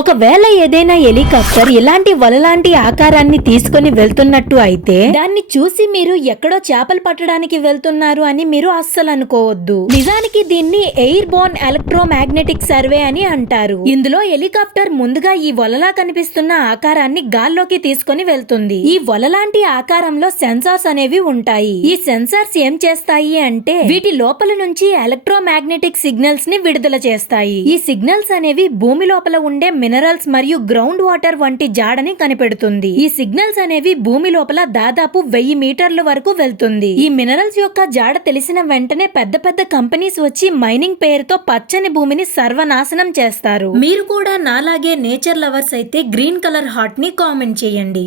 ఒకవేళ ఏదైనా హెలికాప్టర్ ఇలాంటి వలలాంటి ఆకారాన్ని తీసుకొని వెళ్తున్నట్టు అయితే దాన్ని చూసి మీరు ఎక్కడో చేపలు పట్టడానికి వెళ్తున్నారు అని మీరు అస్సలు అనుకోవద్దు. నిజానికి దీన్ని ఎయిర్ బోర్న్ ఎలక్ట్రోమాగ్నెటిక్ సర్వే అని అంటారు. ఇందులో హెలికాప్టర్ ముందుగా ఈ వలలా కనిపిస్తున్న ఆకారాన్ని గాల్లోకి తీసుకొని వెళ్తుంది. ఈ వలలాంటి ఆకారంలో సెన్సార్స్ అనేవి ఉంటాయి. ఈ సెన్సార్స్ ఏం చేస్తాయి అంటే వీటి లోపల నుంచి ఎలక్ట్రోమాగ్నెటిక్ సిగ్నల్స్ ని విడుదల చేస్తాయి. ఈ సిగ్నల్స్ అనేవి భూమి లోపల ఉండే మినరల్స్ మరియు గ్రౌండ్ వాటర్ వంటి జాడని కనిపెడుతుంది. ఈ సిగ్నల్స్ అనేవి భూమి లోపల దాదాపు 1000 మీటర్ల వరకు వెళ్తుంది. ఈ మినరల్స్ యొక్క జాడ తెలిసిన వెంటనే పెద్ద పెద్ద కంపెనీస్ వచ్చి మైనింగ్ పేరుతో పచ్చని భూమిని సర్వనాశనం చేస్తారు. మీరు కూడా నాలాగే నేచర్ లవర్స్ అయితే గ్రీన్ కలర్ హార్ట్ ని కామెంట్ చేయండి.